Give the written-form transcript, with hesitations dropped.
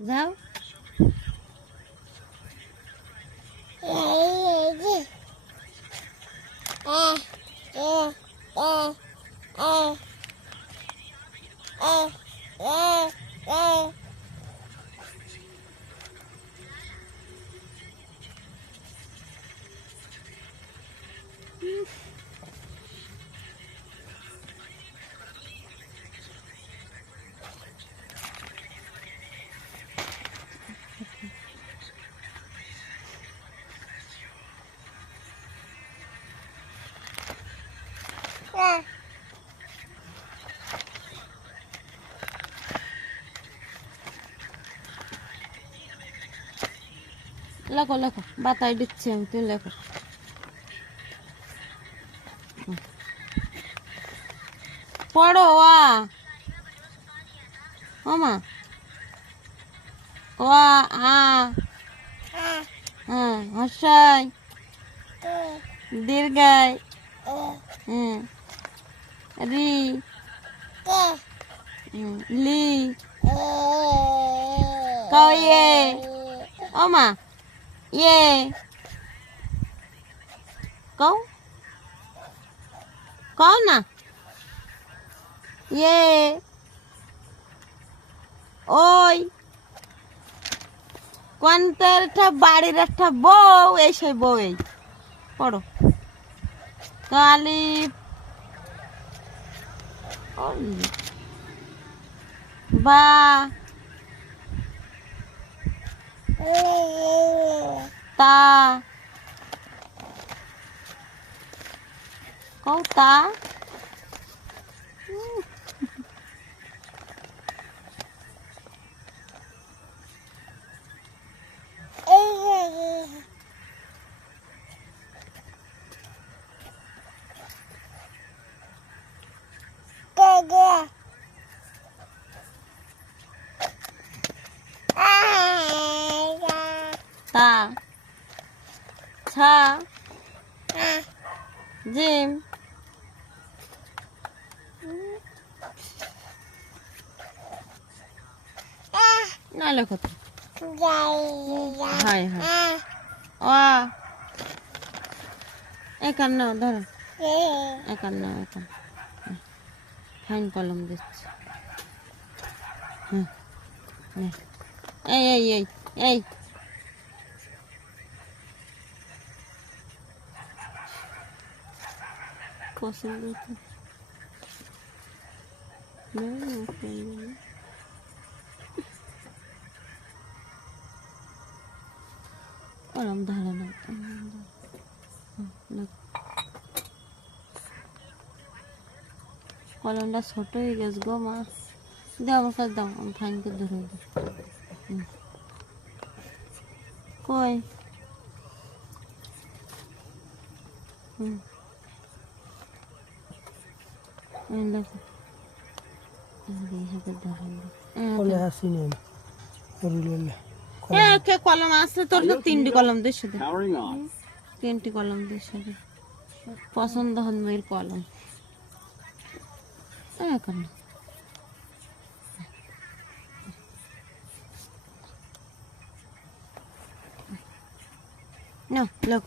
যাও লেখো লেখো বাতায় দিচ্ছি আমি, তুমি লেখো। পড়ো ওয়া মামা ওয়া আ হ্যাঁ হর্ষাই দীর্ঘাই হ্যাঁ রি লি কও ইয়ে ও মা ইয়ে কও কও না ইয়ে ওই কোনটার একটা বাড়ির একটা বউ, এই সেই বউ এই পড়ো কালি বা তা কও তা তা ছা জিম না লেখো তো হাই হাই ও একান্ন ধরো একান্ন একান্ন ফাইন কলম দিচ্ছি হ্যাঁ এই এই এই এই পছন্দ ওরম ধরে না কলমটা ছোট হয়ে গেছে গো মা, দাও আমার কাছে দাও, আমি ফাইন করে ধরে দিই। কই দেখো কলম আছে তোর তো তিনটি কলম দিয়ে শুধু তিনটি কলম দিয়ে শুধু পছন্দ হন মেয়ের কলম এখন না লোক